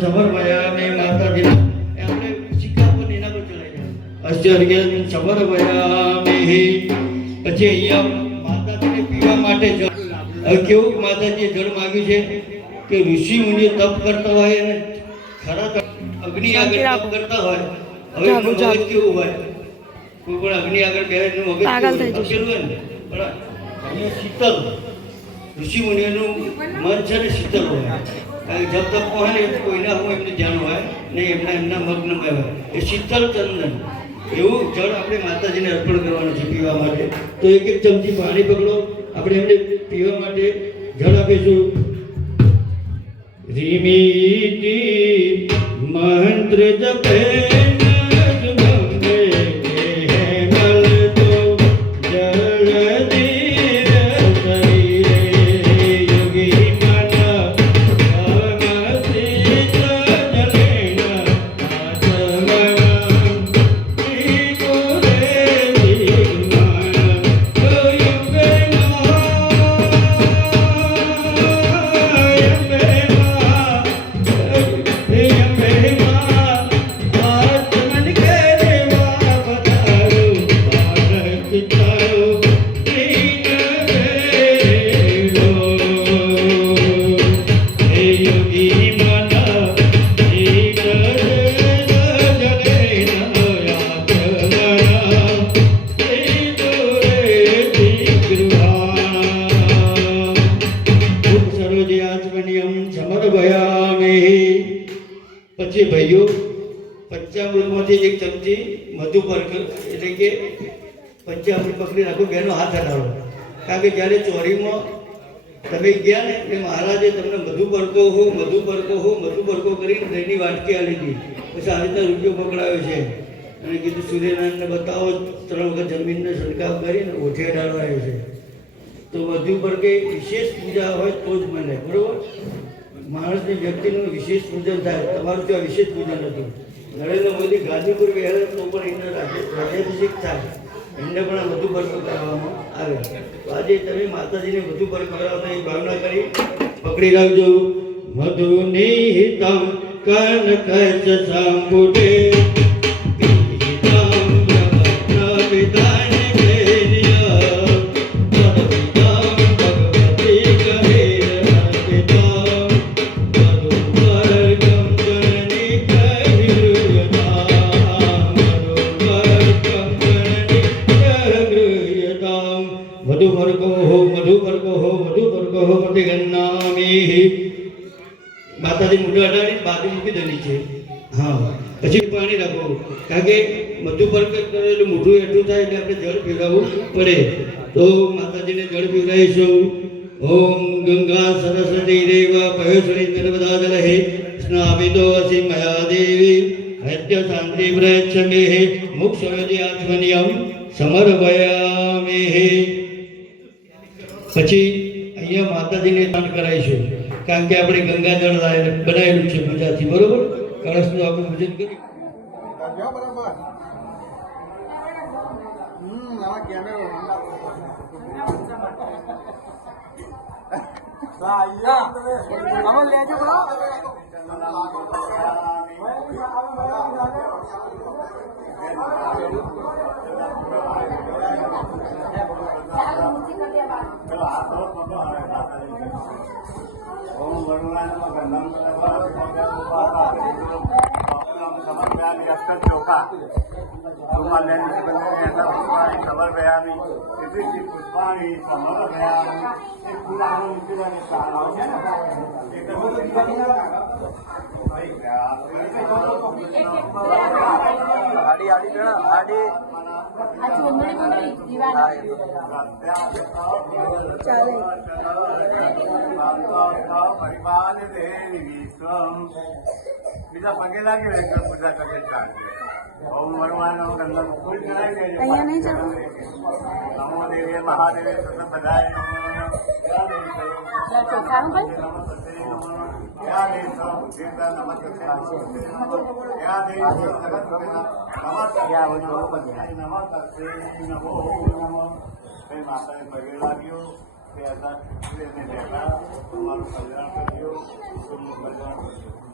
સમરભયામે માતાજીના એ આપણે સિક્કા પર ને એના પર ચલાવી જાય અશ્ચર્ય સમરભયામે પછી અહીંયા માતાજીને પીવા માટે જળ હવે કેવું માતાજીએ જળ માગ્યું છે કે ઋષિ મુનિ તપ કરતા હોય અને ખરા અગ્નિ આગળ તપ કરતા હોય હવે. મગજ કેવું હોય કોઈ પણ અગ્નિ આગળ બે એનું મગજ કેવું હોય ને પણ અહીંયા શીતલ ઋષિ મુનિઓનું મન છે ને શીતલ હોય કારણ કે જપ તપ હોય કોઈના હું એમને ધ્યાન હોય ને એમના એમના મગ્ન કહેવાય એ શીતલ ચંદન એવું જળ આપણે માતાજીને અર્પણ કરવાનું છે પીવા માટે. તો એક એક ચમચી પાણી પકડો. આપણે એમને પીવા માટે જળ આપીશું. રીમી મંત્ર જપે. મધુ એટલે કે પંચામૃત પકડી રાખો બેનો હાથ હટાડો કારણ કે જ્યારે ચોરીમાં તમે ગયા ને એટલે મહારાજે તમને મધુ પરકો હો મધુ પરકો હો મધુ પરકો કરીને દહીંની વાટકી આ હતી પછી આવી રીતના રૂપિયો પકડાયો છે. અને કીધું સૂર્યનારાયણને બતાવો, ત્રણ વખત જમીનને છંટકાવ કરીને ઓઠે ડાળવાયો છે. તો વધુ પર કે વિશેષ પૂજા હોય તો જ મને બરાબર? માણસની વ્યક્તિનું વિશેષ પૂજન થાય. તમારું ત્યાં વિશેષ પૂજન હતું. નરેન્દ્ર મોદી ગાંધીપુર બેહે તો પણ એમને રાજ્ય- રાજ્યાભિષેક થાય. એમને પણ આ વધુ પર કરવામાં આવે. તો આજે તમે માતાજીને વધુ પર કરાવતા એ ભાવના કરી પકડી રાખજો. મધુ નિહિતમ કન કચ સાંભુડે મોઢું મૂકી દેવી છે. હા. પછી પાણી રાખો કારણ કે પર કરેલું મોઢું એટલું થાય એટલે આપણે જળ પીવડાવવું પડે. તો માતાજીને જળ પીવડાવીશું. ઓમ ગંગા સરસ્વતી દેવા પયોશ્રી નર્મદા જલ હે. સ્નાવિદો અસી મયા દેવી. હત્ય શાંતિ પ્રયચ્છમે હે. મુક્ષયોજી આત્મનિયમ સમર્પયામે હે. પછી અહીંયા માતાજીને દાન કરાવીશું. કારણ કે આપણે ગંગાજળ લાય- બનાવેલું છે પૂજાથી બરોબર કળશનું આપણે પૂજન કરી ઓમ સમર્પયામિ અંદર પુષ્પાણી સમર્પયામિ એ ફૂલાનો મૂકીને સારા છે ને એ બધું આડી આડી ગણા આડી બીજા પગે લાગે પૂજા કરે ચાલે અહીંયા નહીં મહાદેવે સત બધાય માતાને પગે લાગ્યો કે હતા એને બેઠા તમારું કલ્યાણ કર્યું કલ્યાણ કર્યું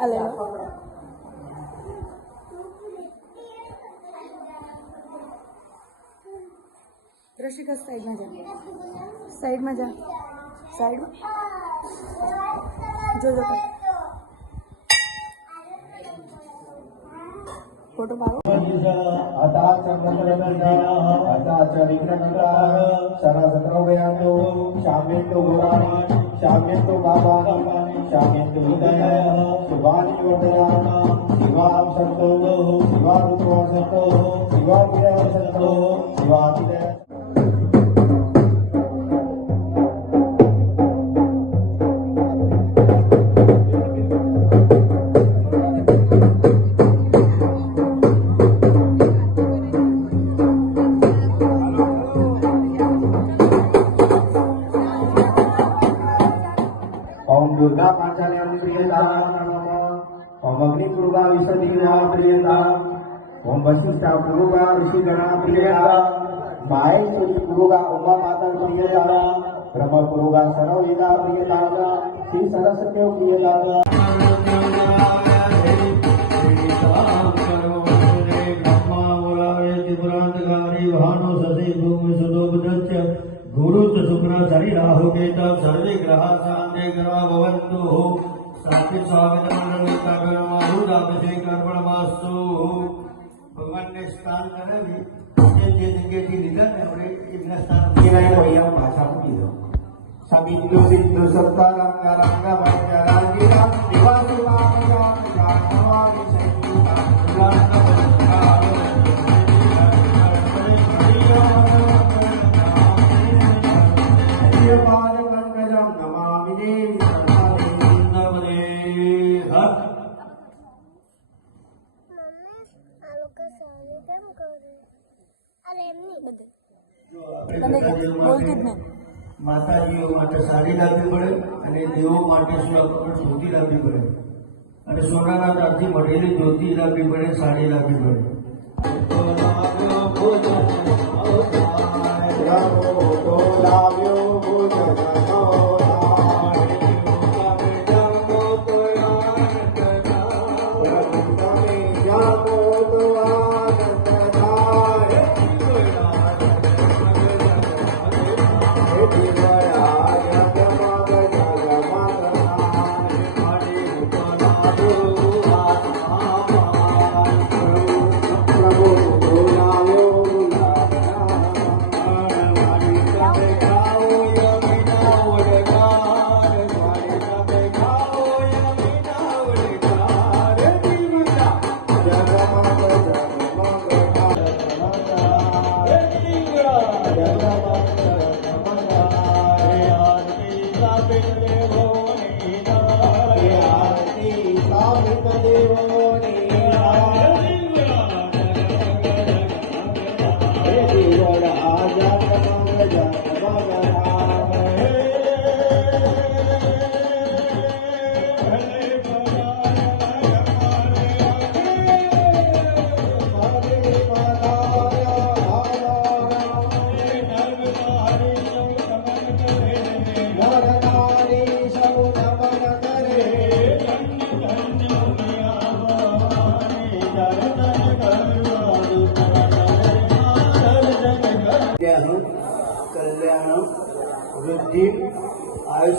આ રશિકા સાઈડમાં જા. સાઈડમાં જા. સાઈડમાં જો જો કર. ફોટો પાડો અતાચ મંત્રગંધા અતાચ વિઘ્નકંધા સરસદ્રવ્યાતો શામ્યંતો ગુરાણી શામ્યંતો બાબાની શામ્યંતો વિદય શુભાની વર્ધયા શિવામ સંતો શિવારુદ્રો સંતો શિવાભિદય સંતો શિવાભિદય ಗಣಪ್ರಿಯರ ಮಾಯೇಶ್ವರಿ ಮುರುಗಾ ಉಮಾ ಮಾತಾ ಪ್ರಿಯರಾದ ಬ್ರಹ್ಮ ಮುರುಗಾ ಸರೋಜಿತ ಪ್ರಿಯರಾದ ಶ್ರೀ ಸರಸ್ವತಿಯು ಪ್ರಿಯರಾದ ગુરુ શુક્ર શરી રાહુ કેતવ સર્વે ગ્રહ શાંતિ ગ્રહ ભવંતુ સાથી સ્વાગતમ રવિતા ગણમાં હું રામ શ્રી કર્મણ માસ્તુ ભગવાનને સ્નાન કરાવી જે જે જગ્યાએથી લીધા ને આપણે એમના સ્થાન વિનાયક અહીંયા પાછા મૂકી દો સમિંદુ સિંધુ સપ્તારંગ રંગ ભંગ રાજીરા દિવાસુલા જાનવાની સંયુતા પ્રિયપાદ બોલતી જ નહીં માતાજીઓ માટે સાડી લાવવી પડે અને દેવો માટે આપણને લાવવી પડે અને સોનાના તારથી મળેલી જ્યોતિ લાવવી પડે સાડી લાવવી પડે Thank તો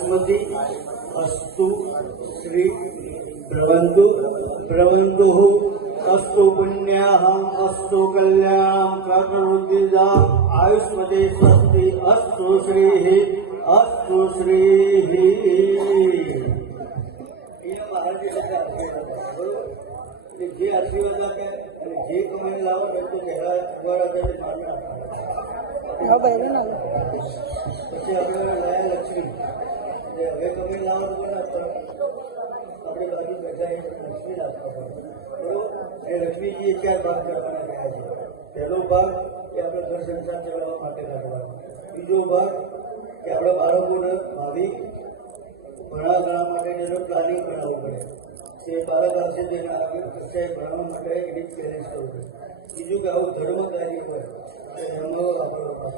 આયુષ્મતી અસ્તુ શ્રી ભ્રવંતુ ભ્રવંતુ અસ્તુ પુણ્યાહમ અસ્તુ કલ્યાણમ કૃતવૃદ્ધિદા આયુષ્મતે સ્વસ્તિ અસ્તુ શ્રી અસ્તુ શ્રી એના મહારાજે બધા આશીર્વાદ આપ્યા, બરોબર? એટલે જે આશીર્વાદ આપ્યા અને જે કમાઈને લાવો ને તો કહેવા દ્વારા તેને માન્ય આપવાના. હવે બહેરું ના લો. પછી આપણે લાયા લક્ષ્મી એટલે હવે કમાઈને લાવો તો કોને આપવાના? બાજુ બેઠા એ લક્ષ્મી બરોબર? એ લક્ષ્મીજીએ ચાર ભાગ કરવાના રહ્યા છે પહેલો ભાગ કે આપણે ઘર સંસાર ચલાવવા માટે રાખવાનો. બીજો ભાગ કે આપણે બાળકોને ભાવિ ભણા ગણા માટે એનું પ્લાનિંગ બનાવવું પડે. તે બાળક આવશે તો આગળ કક્ષાએ ભણવા માટે એની પેરેન્ટ્સ કરવું પડે. બીજું કે આવું ધર્મ કાર્ય હોય એનો આપણો ભાગ.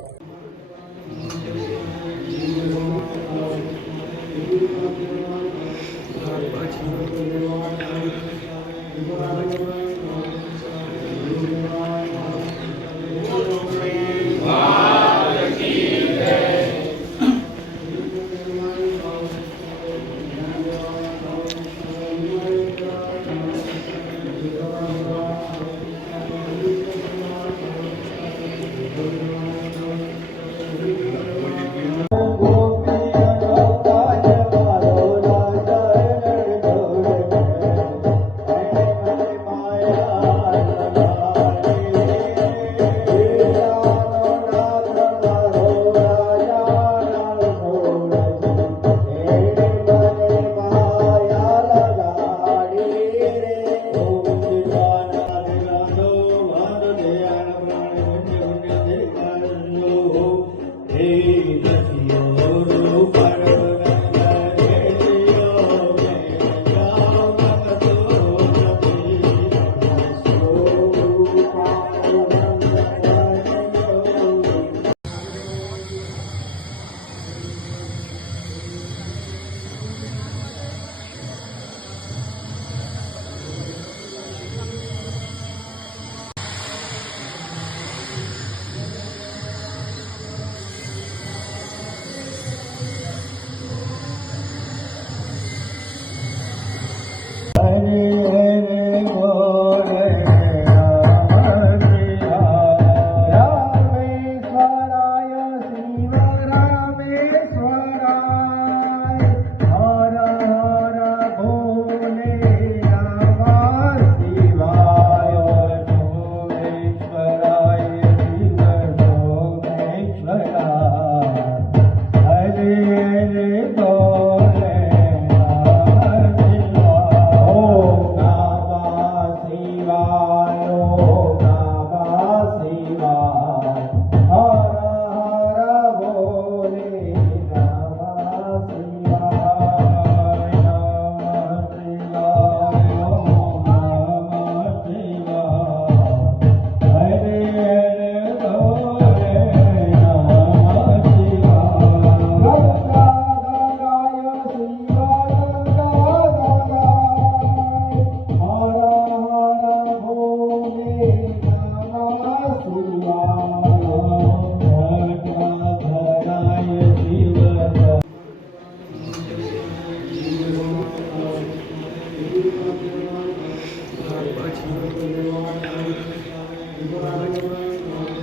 Thank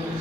you.